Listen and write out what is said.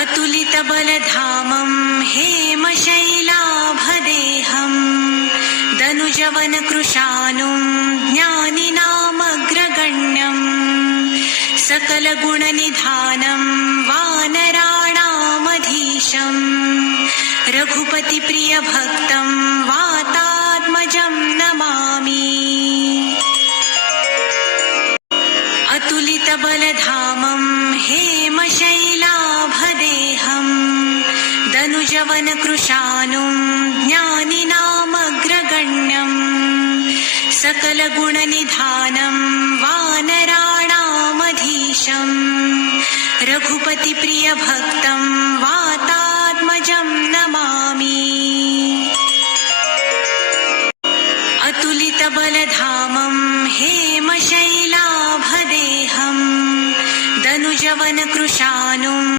अतुलितबलधामं हेमशैलाभदेहम् दनुजवनकृशानुं ज्ञानिनामग्रगण्यम् सकलगुणनिधानं वानराणामधीशम् रघुपतिप्रियभक्तं वातात्मजं Namami. अतुलितबलधामं हेमशैलाभदेहम् दनुजवनकृशानुं ज्ञानिनामग्रगण्यम् सकलगुणनिधानं वानराणामधीशम् रघुपतिप्रियभक्तं वातात्मजं Namami. अतुलितबलधामं हेमशैलाभदेहम् दनुजवनकृशानुं